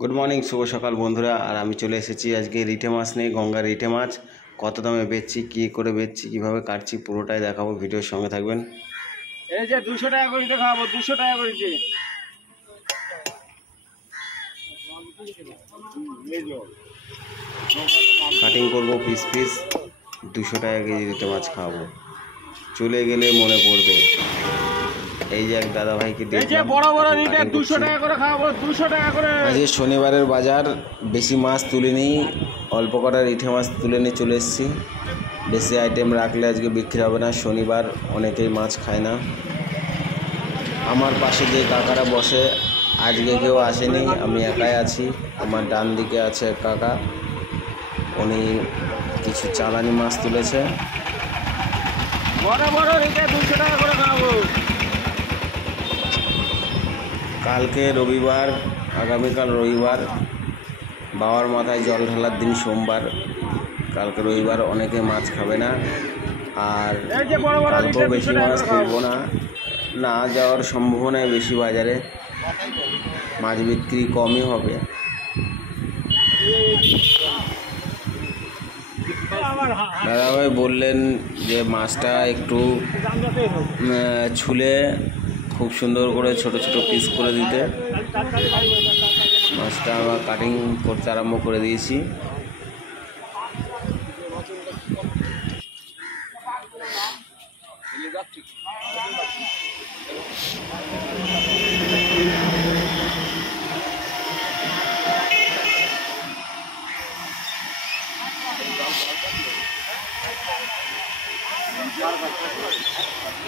Good morning शुभ सकाल बंधुरा और आमी चले एसेছি আজকে রিটে মাছ নিয়ে গঙ্গা রিটে মাছ কত দামে বেচছি কি করে বেচছি কিভাবে কাটছি পুরোটাই দেখাবো ভিডিওর সঙ্গে থাকবেন। এই যে 200 টাকা করে দেখাবো 200 টাকা করে দিই কাটিং করব পিস পিস 200 টাকা কেজি রিটে মাছ খাওয়াবো। চলে গেলে মনে পড়বে এই যে এক দাদা ভাইকে দেখলাম এই যে বড় বড় রিটে 200 টাকা করে খাওয়াবো 200 টাকা করে। আজ শনিবারের বাজার বেশি মাছ তুলিনি অল্প কটা রিটে মাছ তুলে নিয়ে চলে এসেছি। বেশি আইটেম রাখলে আজকে বিক্রি হবে না, শনিবার অনেকেই মাছ খায় না। আমার পাশে যে কাকারা বসে আজকে কেউ আসেনি, আমি একাই আছি। আমার ডান দিকে আছে কাকা, উনি কিছু চালানি মাছ তুলেছে। বড় বড় রিটে 200 টাকা করে খাওয়াবো। কালকে রবিবার, আগামীকাল রবিবার, বাবার মাথায় জল ঢালার দিন সোমবার। কালকে রবিবার অনেকে মাছ খাবে না, আর কালকেও বেশি মাছ তুলবো না। না যাওয়ার সম্ভাবনাই বেশি, বাজারে মাছ বিক্রি কমই হবে। দাদাভাই বললেন যে মাছটা একটু ছুলে খুব সুন্দর করে ছোট ছোট পিস করে দিতে। মাছটা আমরা কাটিং করতে আরম্ভ করে দিয়েছি।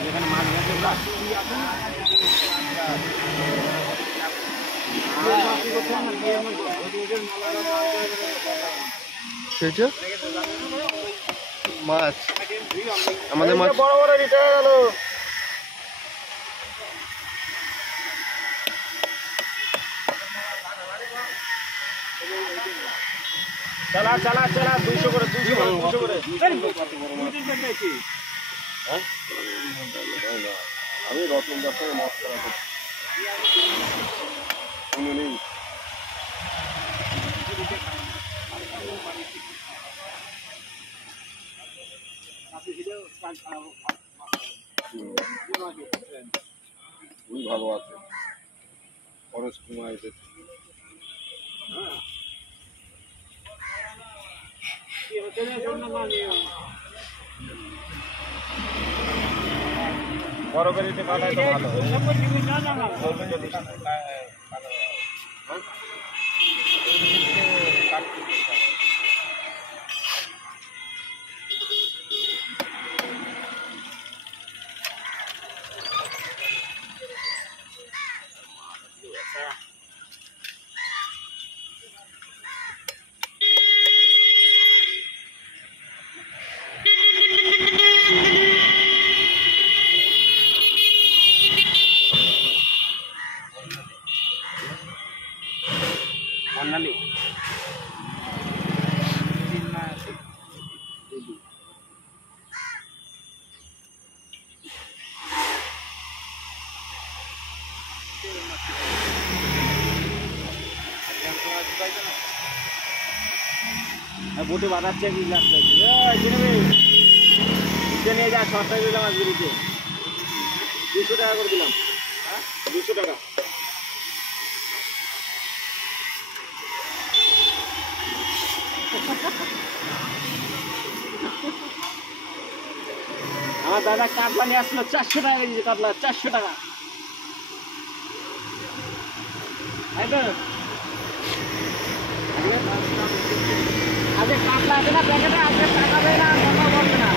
এখানে মাছ গেছে মাছ আমাদের মাছ বড় বড় রিটে গেল। চালা চালা চালা 200 করে 200 করে আমি রতন দাসের মাছ করা করছি। ভালো আছে খরচ কমায় এসেছে। বড় করে কাটাই তো ভালো মন্নালি বুটে বাঁধাচ্ছে কি লাগছে নিয়ে যা সস্তায় দিলাম আজকে দিতে 200 টাকা করে দিলাম। হ্যাঁ 200 টাকা। আমার দাদা কাতলা নিয়ে আসলো 400 টাকা কেজি কাতলা 400 টাকা। আজকে কাতলা আছে না প্যাকেটে, আজকে টাকা দেয় না, কথা বলবে না।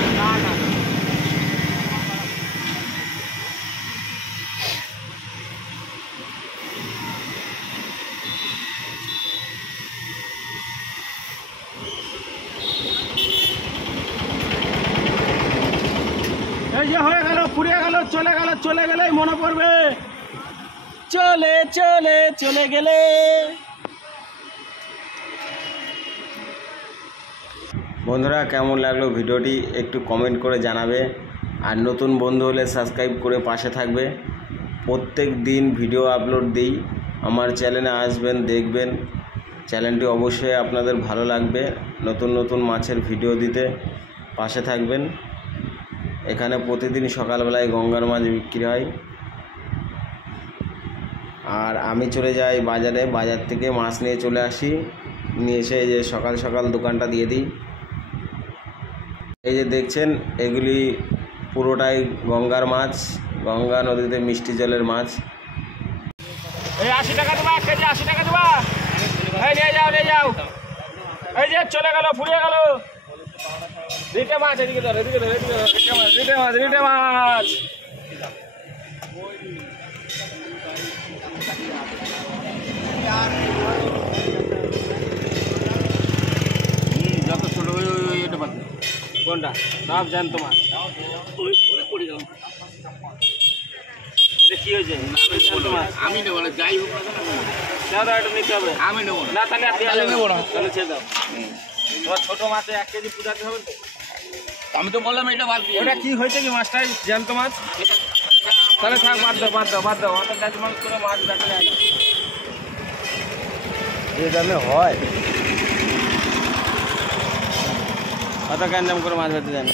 এই যে হয়ে গেল, ফুরিয়ে গেল, চলে গেলেই মনে পড়বে, চলে গেলে। বন্ধুরা কেমন লাগলো ভিডিওটি একটু কমেন্ট করে জানাবে, আর নতুন বন্ধু হলে সাবস্ক্রাইব করে পাশে থাকবে। প্রত্যেক দিন ভিডিও আপলোড দিই, আমার চ্যানেলে আসবেন, দেখবেন, চ্যানেলটি অবশ্যই আপনাদের ভালো লাগবে। নতুন নতুন মাছের ভিডিও দিতে পাশে থাকবেন। এখানে প্রতিদিন সকালবেলায় গঙ্গার মাছ বিক্রি হয়। আর আমি চলে যাই বাজারে, বাজার থেকে মাছ নিয়ে চলে আসি, নিয়ে এসে এই যে সকাল সকাল দোকানটা দিয়ে দিই। এই যে দেখছেন এগুলি পুরোটাই গঙ্গার মাছ, গঙ্গা নদীতে মিষ্টি জলের মাছ। এই 80 টাকা দেবা, কেজি 80 টাকা দেবা। এই নিয়ে যাও, নিয়ে যাও। এই যে চলে গেল, ফুরিয়ে গেল। রিটে মাছ, এদিকে ধর, এদিকে ধর, এদিকে ধর। রিটে মাছ, রিটে মাছ। যত ছোট এটা পাচ্ছে কোনটা? সব জ্যান্ত মাছ। এটা কি হয়েছে? জ্যান্ত মাছ। আমি নেবো না, যাই হোক না দাও, এটা নিতে হবে। আমি নেবো না। না তাহলে আর দেওয়া যাবে নেবো না। তাহলে ছেড়ে দাও। তোমার ছোট মাছে 1 কেজি পূজাতে হবে তো? আমি তো বললাম এটা বাদ দিয়ে ওটা কি হয়েছে কি মাছটাই জ্যান্ত মাছ? তাহলে থাক, বাদ দাও, বাদ দাও, বাদ দাও। অত কাজ মানুষ করে মাছ দেখলে যে দামে হয় অত গ্যাঞ্জাম করে মাছ ধরতে জানে।